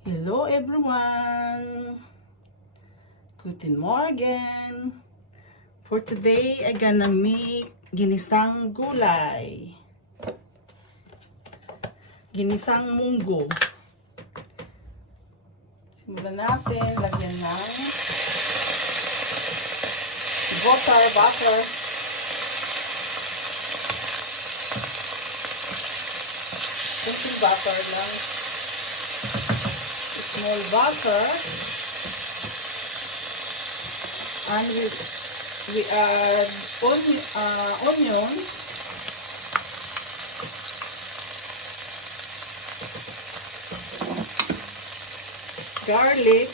Hello everyone! Guten Morgen! For today, I gonna make ginisang gulay. Ginisang munggo. Simulan natin, lagyan ng butter. Kunting butter lang. Small butter. And we add onions, garlic,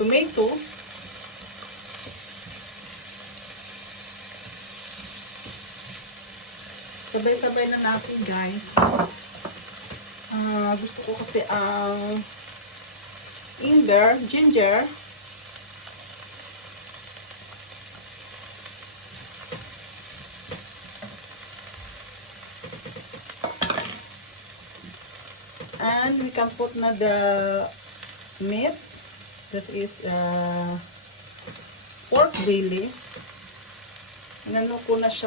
tomato, sabay-sabay na natin guys. Gusto ko kasi ang ginger, and we can put na the meat. This is pork belly. Inano ko na siya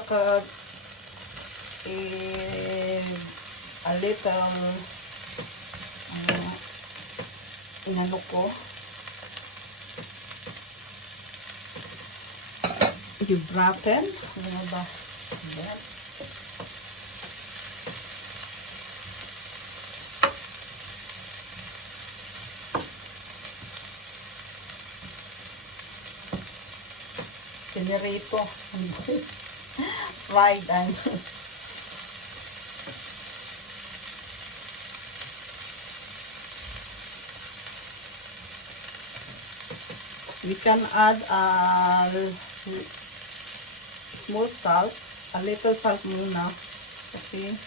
a little inano ko gibraten. Ano ba? Ayan. Pinirito. Fried and we can add small salt, a little salt muna kasi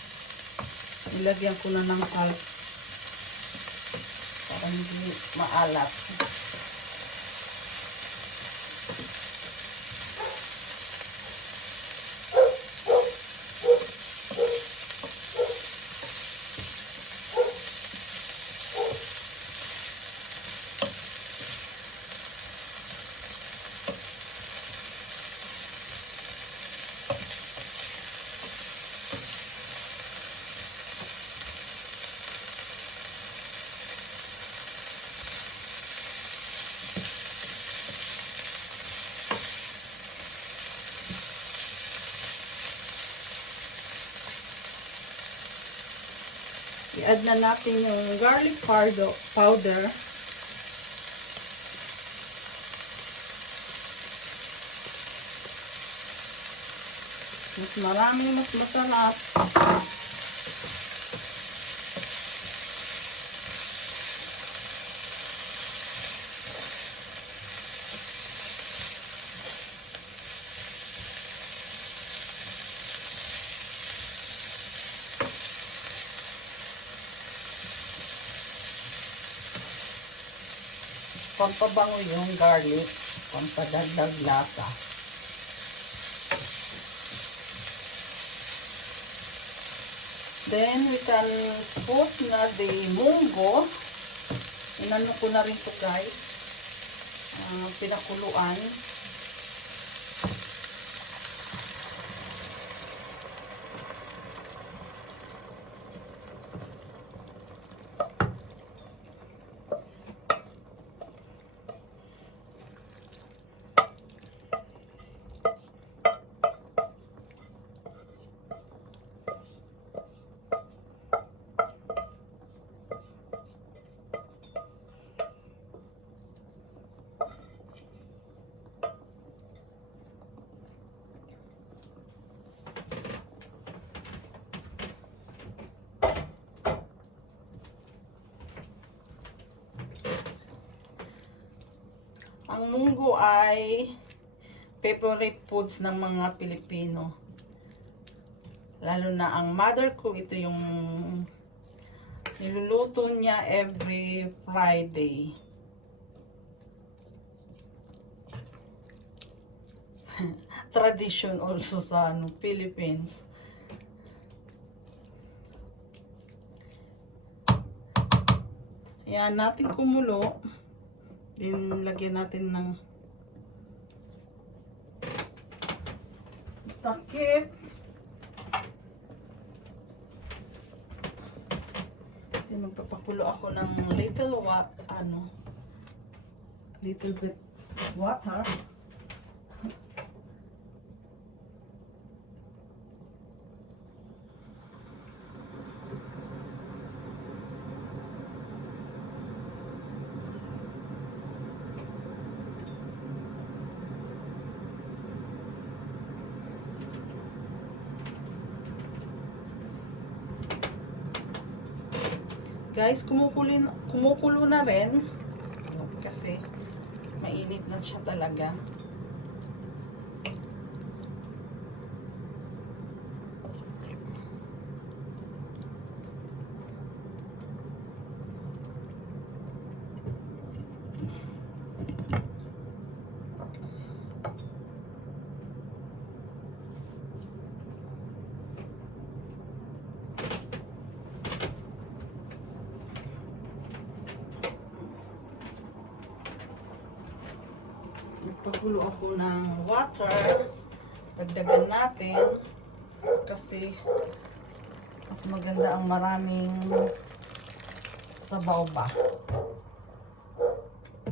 nilagyan ko na ng salt para hindi maalat. I-add na natin yung garlic powder. Mas masarap. Pampabango yung garlic, pampadagdag lasa. Then we can put na the monggo. Inano ko na rin to guys. Pinakuluan. Ang munggo ay favorite foods ng mga Pilipino. Lalo na ang mother ko, ito yung niluluto niya every Friday. Tradition also sa Philippines. Ayan, natin kumulo. Then, lagyan natin ng takip. Then, magpapakulo ako ng little bit water. Guys, kumukulo na rin kasi mainit na siya talaga. Nagpagulo ako ng water. Dagdagan natin kasi mas maganda ang maraming sabaw ba.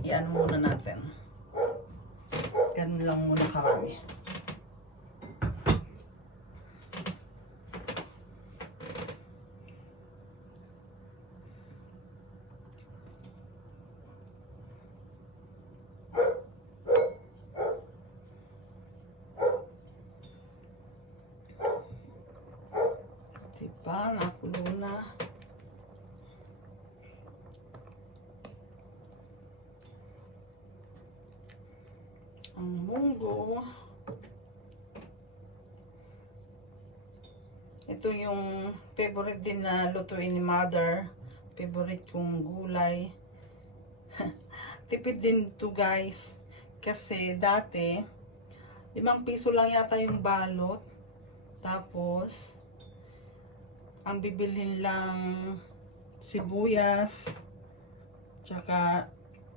Iyan muna natin. Ganun lang muna karami. Diba? Nakulo na. Ang monggo. Ito yung favorite din na lutuin ni mother. Favorite kong gulay. Tipid din to guys. Kasi dati, 5 piso lang yata yung balot. Tapos, ang bibilhin lang sibuyas, tsaka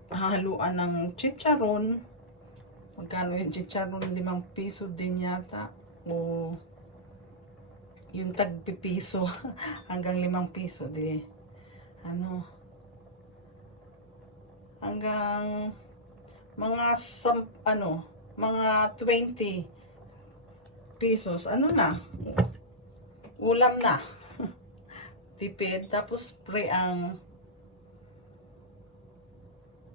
haluan ng chicharon. Magkano yung chicharon? 5 piso din yata. O yung tagpipiso hanggang 5 piso di. Hanggang mga mga 20 pesos. Ulam na. Tipid. Tapos spray ang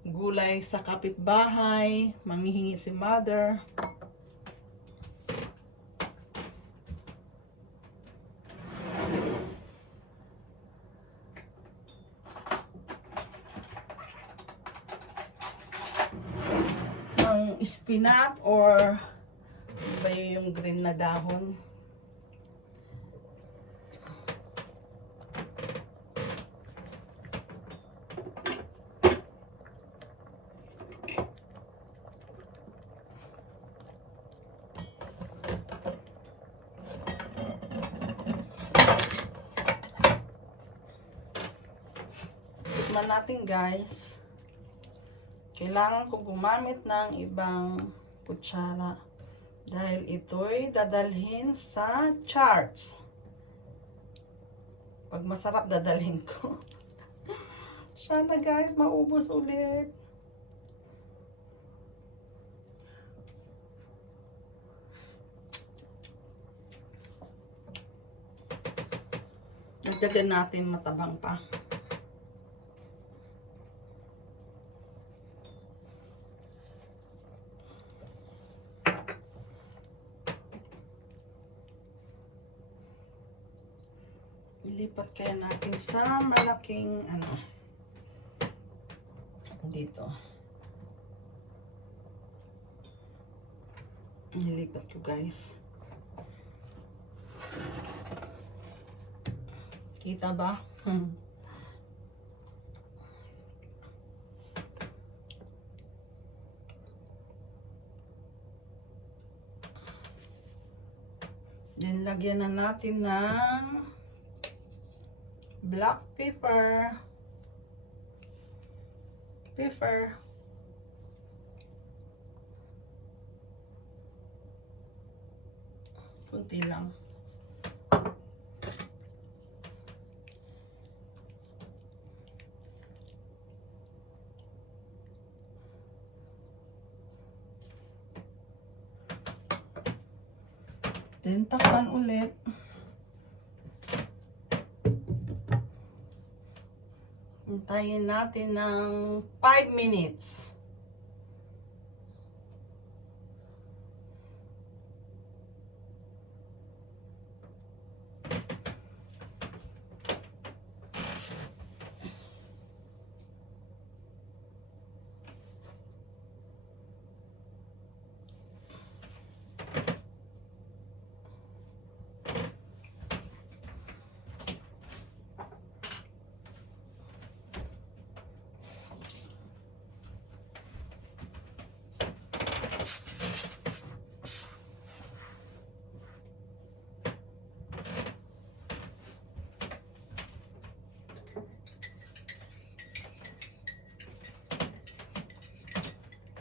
gulay sa kapitbahay. Manghihingi si mother. Ang spinach or ba yung green na dahon. Tikman natin guys. Kailangan ko gumamit ng ibang kutsara dahil ito'y dadalhin sa charts. Pag masarap dadalhin ko. Sana guys maubos ulit. Nagdagan natin matabang pa. Ilipat kaya natin sa malaking dito. Nilipat ko guys. Kita ba? Then, lagyan na natin ng black pepper. Kunti lang. Then, takpan ulit. Hintayin natin ng 5 minutes.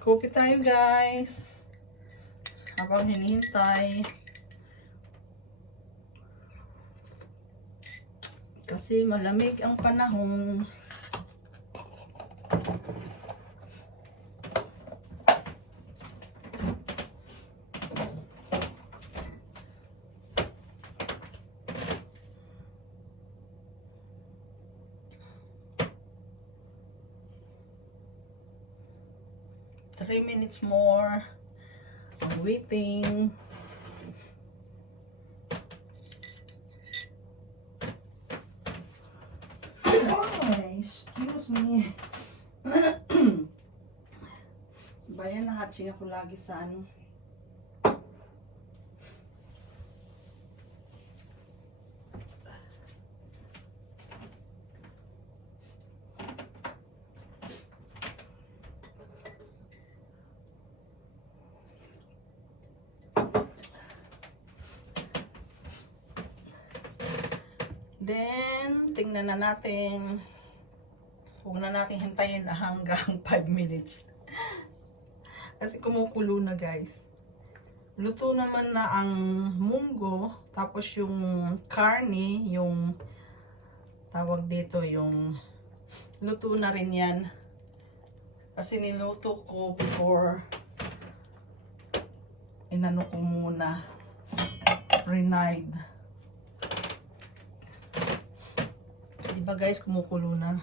Kopi tayo guys. Habang hinihintay. Kasi malamig ang panahon. Three minutes more. I'm waiting. Excuse me. Bayan, nahatching ako lagi sa ano. Then, tingnan na natin. Huwag na natin hintayin hanggang 5 minutes. Kasi kumukulo na guys. Luto naman na ang munggo. Tapos yung karne, yung tawag dito, yung luto na rin yan. Kasi niluto ko before inano ko muna. Renide. Diba guys, kumukulo na.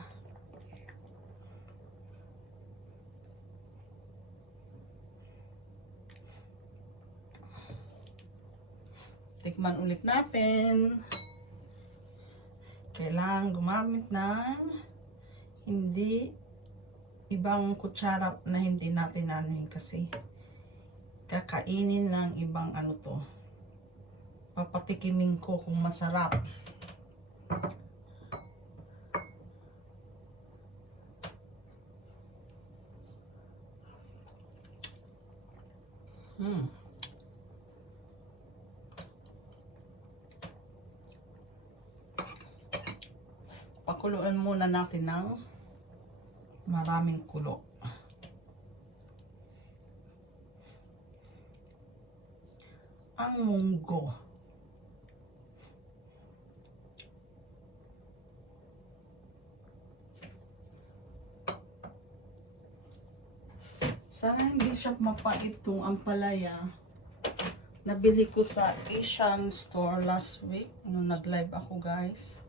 Tikman ulit natin. Kailangan gumamit ng hindi ibang kutsara na hindi natin anuhin kasi kakainin ng ibang ano to. Papatikimin ko kung masarap. Pakuluan muna natin ng maraming kulo. Ang munggo. Sana hindi siya mapait itong ampalaya. Nabili ko sa Asian store last week. Nung nag-live ako guys.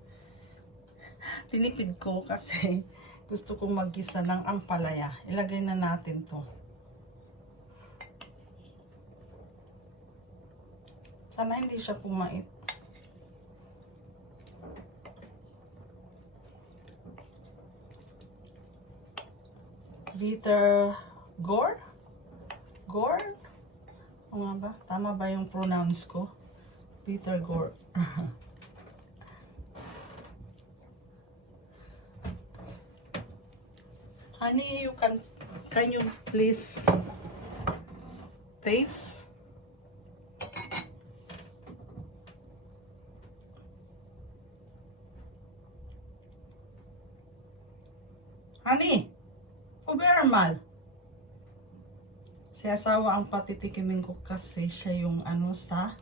Tinipid ko kasi gusto kong mag-gisa ng ampalaya. Ilagay na natin to. Sana hindi siya pumait. Bitter gourd? Gourd? O nga ba? Tama ba yung pronounce ko? Bitter gourd. Honey, can you please taste? Honey, ubermal. Si asawa ang patitikimin ko kasi siya yung ano sa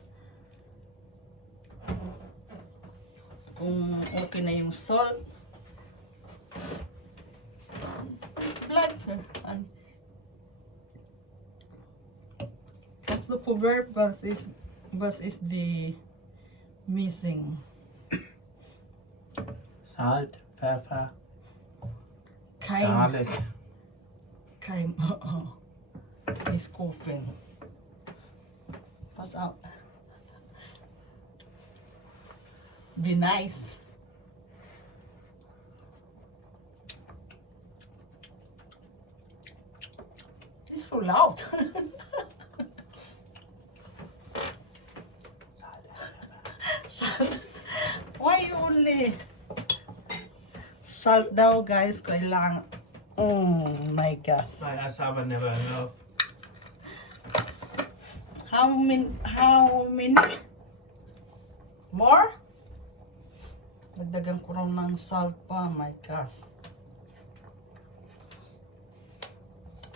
kung okay na yung salt. Blood. That's the cover, but is the missing. Salt, pfeffer, Kein, garlic. kein, is coughing. Pass out. Be nice. It's so loud. Salt. Why you only salt daw guys? Kailangan. Oh my God. My asawa never enough. How many? More? Nagdagan ko raw ng salt pa. My gosh.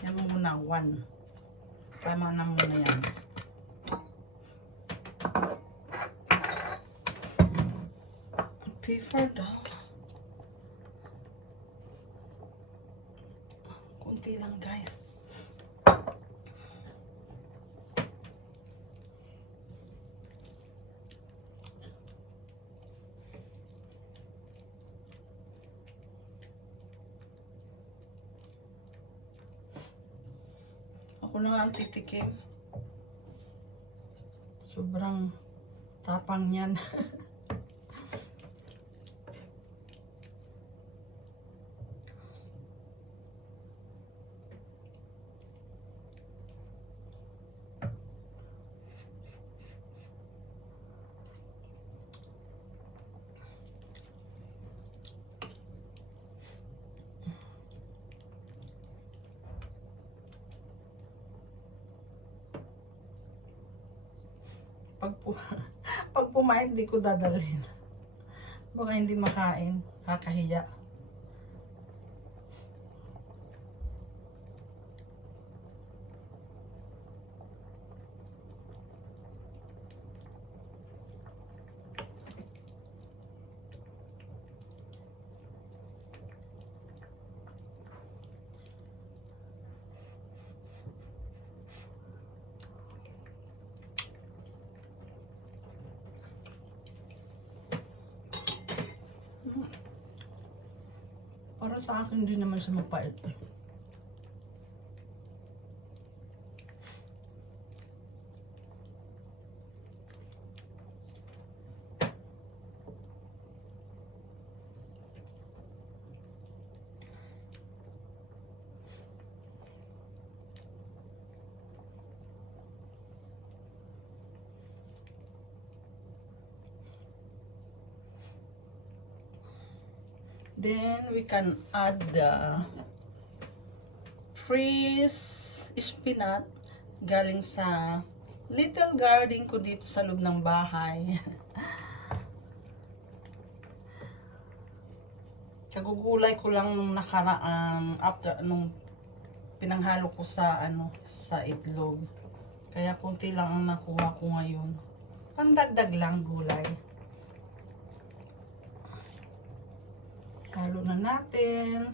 Yan mo muna. 1. Tama na muna yan. Pepper daw. Kunti lang guys. Ako na nga ang titikim. Sobrang tapang yan. Pag pumain, di ko dadalhin. Baka hindi makain. Kakahiya. Para sa akin, hindi naman siya mapait. Then we can add the freeze spinach galing sa little garden ko dito sa loob ng bahay. Kagugulay ko lang nung nakaraan after nung pinanghalo ko sa sa itlog. Kaya konti lang ang nakuha ko ngayon. Pandagdag lang gulay. Halo na natin.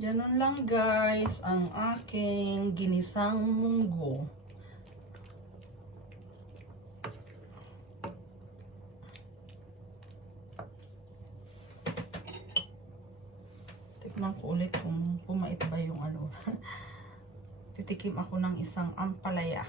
Ganun lang guys ang aking ginisang munggo. Tikman ko ulit kung pumait ba yung Titikim ako ng isang ampalaya.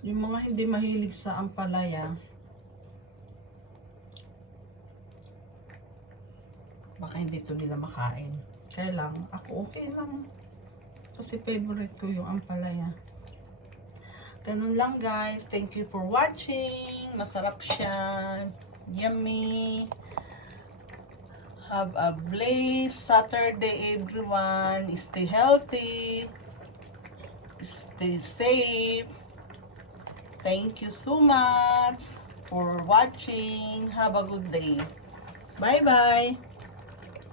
Yung mga hindi mahilig sa ampalaya, baka hindi to nila makain. Kaya lang, ako okay lang. Kasi favorite ko yung ampalaya. Ganun lang guys. Thank you for watching. Masarap siya. Yummy. Have a blessed Saturday everyone. Stay healthy. Stay safe. Thank you so much for watching. Have a good day. Bye-bye.